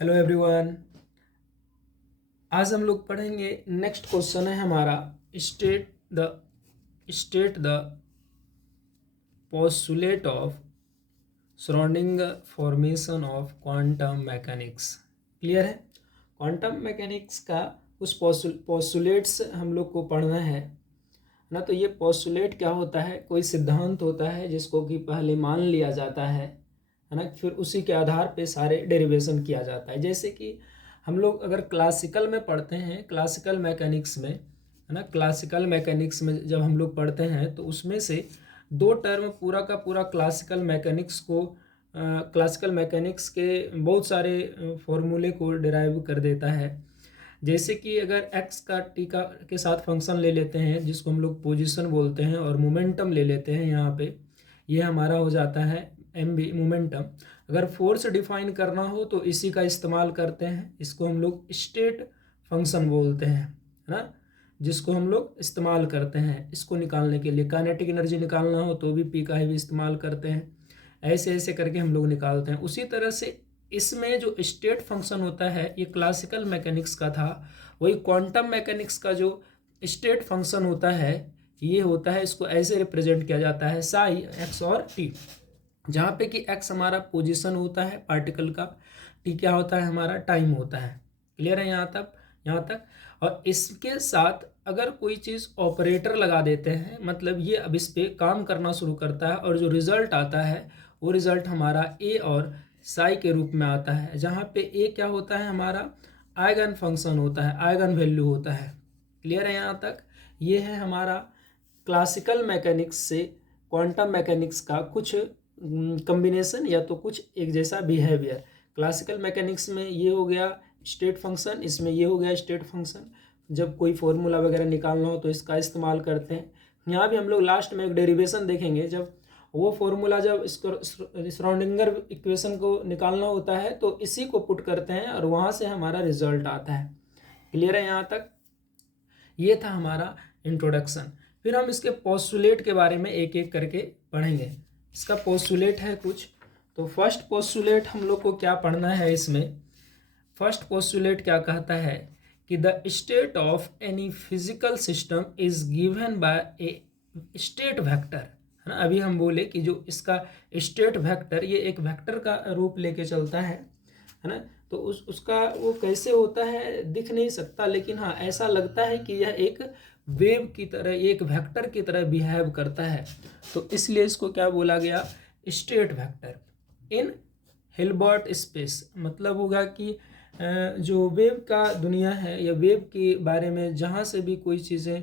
Hello everyone. आज हम लोग पढ़ेंगे। नेक्स्ट क्वेश्चन है हमारा state the postulate of surrounding formation of quantum mechanics. Clear है? क्वांटम मैकेनिक्स का कुछ पोस्टुलेट्स हम लोग को पढ़ना है ना। तो ये पोस्टुलेट क्या होता है? कोई सिद्धांत होता है जिसको कि पहले मान लिया जाता है ना, फिर उसी के आधार पे सारे डेरिवेशन किया जाता है। जैसे कि हम लोग अगर क्लासिकल में पढ़ते हैं, क्लासिकल मैकेनिक्स में, है ना, क्लासिकल मैकेनिक्स में जब हम लोग पढ़ते हैं तो उसमें से दो टर्म पूरा का पूरा क्लासिकल मैकेनिक्स को क्लासिकल मैकेनिक्स के बहुत सारे फॉर्मूले को डिराइव कर देता है। जैसे कि अगर एक्स का टी का के साथ फंक्शन ले लेते हैं जिसको हम लोग पोजीशन बोलते हैं, और मोमेंटम ले लेते हैं यहाँ पे, ये हमारा हो जाता है एम बी मोमेंटम। अगर फोर्स डिफाइन करना हो तो इसी का इस्तेमाल करते हैं, इसको हम लोग स्टेट फंक्शन बोलते हैं, है ना, जिसको हम लोग इस्तेमाल करते हैं इसको निकालने के लिए। काइनेटिक एनर्जी निकालना हो तो भी पी का ही भी इस्तेमाल करते हैं। ऐसे ऐसे करके हम लोग निकालते हैं। उसी तरह से इसमें जो स्टेट फंक्शन होता है ये क्लासिकल मैकेनिक्स का था, वही क्वांटम मैकेनिक्स का जो स्टेट फंक्शन होता है ये होता है, इसको ऐसे रिप्रेजेंट किया जाता है साई एक्स और टी, जहाँ पे कि एक्स हमारा पोजीशन होता है पार्टिकल का, टी क्या होता है हमारा टाइम होता है। क्लियर है यहाँ तक। और इसके साथ अगर कोई चीज़ ऑपरेटर लगा देते हैं, मतलब ये अब इस पे काम करना शुरू करता है और जो रिजल्ट आता है वो रिजल्ट हमारा ए और साई के रूप में आता है, जहाँ पे ए क्या होता है हमारा आइगन फंक्शन होता है, आइगन वैल्यू होता है। क्लियर है यहाँ तक? ये है हमारा क्लासिकल मैकेनिक्स से क्वांटम मैकेनिक्स का कुछ कम्बिनेशन या तो कुछ एक जैसा बिहेवियर। क्लासिकल मैकेनिक्स में ये हो गया स्टेट फंक्शन, इसमें ये हो गया स्टेट फंक्शन। जब कोई फॉर्मूला वगैरह निकालना हो तो इसका इस्तेमाल करते हैं। यहाँ भी हम लोग लास्ट में एक डेरिवेशन देखेंगे, जब वो फॉर्मूला जब इसको श्रोडिंगर इक्वेशन को निकालना होता है तो इसी को पुट करते हैं और वहाँ से हमारा रिजल्ट आता है। क्लियर है यहाँ तक? ये था हमारा इंट्रोडक्शन। फिर हम इसके पोस्टुलेट के बारे में एक एक करके पढ़ेंगे। इसका पोस्टुलेट है कुछ, तो फर्स्ट पोस्टुलेट हम लोग को क्या पढ़ना है इसमें। फर्स्ट पोस्टुलेट क्या कहता है कि the state of any physical system is given by A state vector, है ना। अभी हम बोले कि जो इसका स्टेट वेक्टर ये एक वेक्टर का रूप लेके चलता है ना। तो उसका वो कैसे होता है दिख नहीं सकता, लेकिन हाँ ऐसा लगता है कि यह एक वेव की तरह, एक वेक्टर की तरह बिहेव करता है, तो इसलिए इसको क्या बोला गया, स्टेट वेक्टर इन हिल्बर्ट स्पेस। मतलब होगा कि जो वेव का दुनिया है या वेव के बारे में जहाँ से भी कोई चीज़ें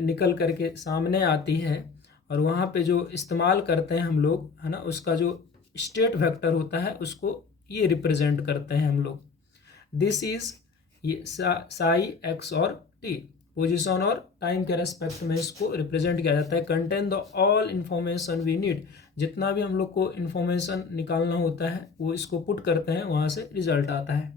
निकल करके सामने आती है और वहाँ पे जो इस्तेमाल करते हैं हम लोग, है ना, उसका जो स्टेट वेक्टर होता है उसको ये रिप्रेजेंट करते हैं हम लोग। दिस इज ये साई एक्स और टी, पोजीशन और टाइम के रेस्पेक्ट में इसको रिप्रेजेंट किया जाता है। Contain the all information we need, जितना भी हम लोग को इंफॉर्मेशन निकालना होता है वो इसको पुट करते हैं, वहाँ से रिजल्ट आता है।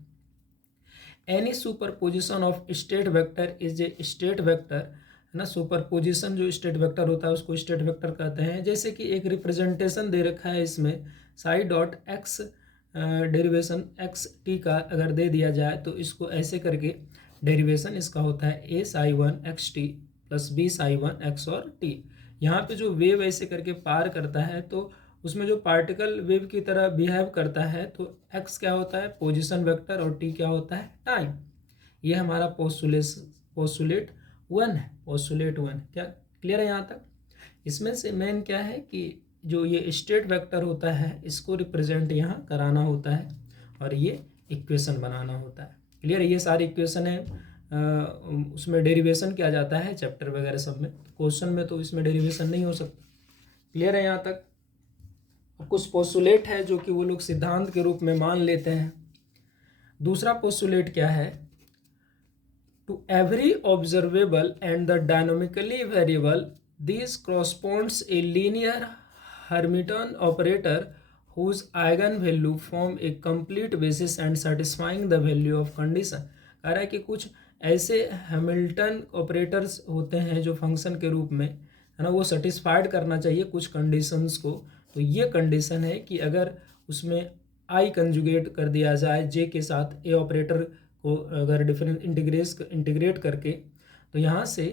Any super position of state vector is a state vector, है ना। सुपर पोजिशन जो स्टेट वेक्टर होता है उसको स्टेट वेक्टर कहते हैं। जैसे कि एक रिप्रेजेंटेशन दे रखा है इसमें, Sai dot x derivation x T का अगर दे दिया जाए तो इसको ऐसे करके डेरिवेशन इसका होता है a psi one x t plus b psi one x और टी। यहाँ पे जो वेव ऐसे करके पार करता है तो उसमें जो पार्टिकल वेव की तरह बिहेव करता है, तो एक्स क्या होता है पोजीशन वेक्टर और टी क्या होता है टाइम। ये हमारा पोस्टुलेट वन है, पोस्टुलेट वन। क्या क्लियर है यहाँ तक? इसमें से मेन क्या है कि जो ये स्टेट वेक्टर होता है इसको रिप्रेजेंट यहाँ कराना होता है और ये इक्वेशन बनाना होता है। क्लियर है? ये सारी इक्वेशन है, उसमें डेरिवेशन किया जाता है चैप्टर वगैरह सब में। क्वेश्चन में तो इसमें डेरिवेशन नहीं हो सकता। क्लियर है यहाँ तक? कुछ पोस्टुलेट है जो कि वो लोग सिद्धांत के रूप में मान लेते हैं। दूसरा पोस्टुलेट क्या है, to every observable and the dynamically variable this corresponds a linear Hermitian operator whose eigen value form a complete basis and satisfying the value of condition। कह रहा है कि कुछ ऐसे हैमिल्टन ऑपरेटर्स होते हैं जो फंक्शन के रूप में, है ना, वो सेटिस्फाइड करना चाहिए कुछ कंडीशंस को। तो ये कंडीशन है कि अगर उसमें आई कंजुगेट कर दिया जाए जे के साथ ए ऑपरेटर को अगर इंटीग्रेट करके, तो यहाँ से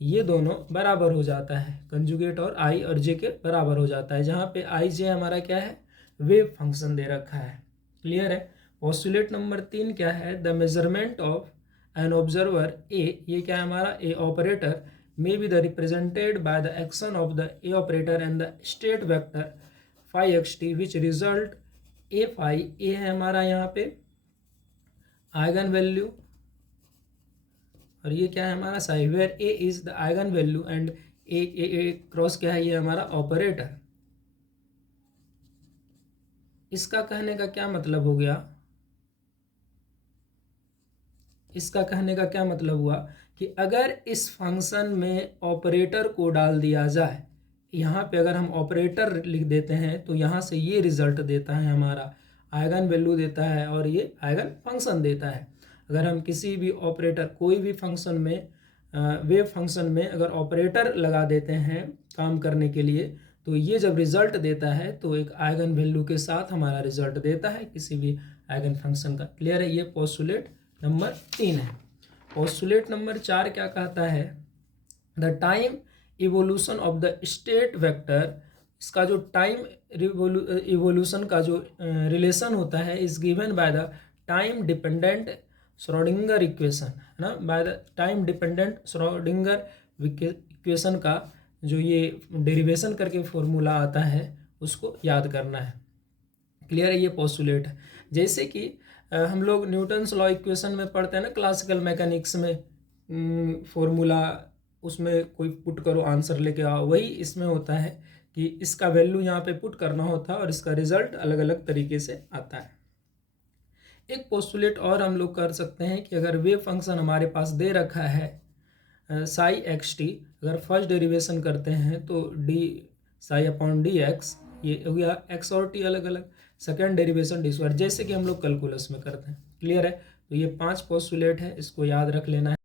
ये दोनों बराबर हो जाता है, कंजुगेट और आई और जे के बराबर हो जाता है, जहाँ पे आई जे हमारा क्या है, वेव फंक्शन दे रखा है। क्लियर है। पोस्टुलेट नंबर 3 क्या है, the measurement of an observer A, ये क्या है हमारा A operator, may be the represented by the action of the A operator and the state vector phi xt which result A phi, A है हमारा यहाँ पे आइगन वैल्यू और ये क्या है हमारा psi, where A is the eigen value and A cross क्या है, ये हमारा ऑपरेटर। इसका कहने का क्या मतलब हो गया, इसका कहने का क्या मतलब हुआ कि अगर इस फंक्शन में ऑपरेटर को डाल दिया जाए, यहाँ पे अगर हम ऑपरेटर लिख देते हैं तो यहाँ से ये रिजल्ट देता है हमारा, आइगन वैल्यू देता है और ये आइगन फंक्शन देता है। अगर हम किसी भी ऑपरेटर, कोई भी फंक्शन में, वेव फंक्शन में अगर ऑपरेटर लगा देते हैं काम करने के लिए, तो ये जब रिजल्ट देता है तो एक आइगन वैल्यू के साथ हमारा रिजल्ट देता है किसी भी आइगन फंक्शन का। क्लियर है। ये पोस्टुलेट नंबर 3 है। पोस्टुलेट नंबर 4 क्या कहता है, the time evolution of the state vector, इसका जो टाइम इवोल्यूशन का जो रिलेशन होता है is given by the time dependent Schrodinger equation, है ना, by the time dependent Schrodinger equation का जो ये डेरिवेशन करके फॉर्मूला आता है उसको याद करना है। क्लियर है। ये पोस्टुलेट है। जैसे कि हम लोग न्यूटन्स लॉ इक्वेशन में पढ़ते हैं ना क्लासिकल मैकेनिक्स में, फॉर्मूला उसमें कोई पुट करो आंसर लेके आओ, वही इसमें होता है कि इसका वैल्यू यहाँ पे पुट करना होता है और इसका रिजल्ट अलग अलग तरीके से आता है। एक पोस्टुलेट और हम लोग कर सकते हैं कि अगर वेव फंक्शन हमारे पास दे रखा है साई एक्स टी, अगर फर्स्ट डेरिवेशन करते हैं तो D psi upon D x, ये हो गया एक्स और टी अलग अलग, सेकेंड डेरिवेशन डी स्क्वायर, जैसे कि हम लोग कैलकुलस में करते हैं। क्लियर है। तो ये 5 पोस्टुलेट है, इसको याद रख लेना है।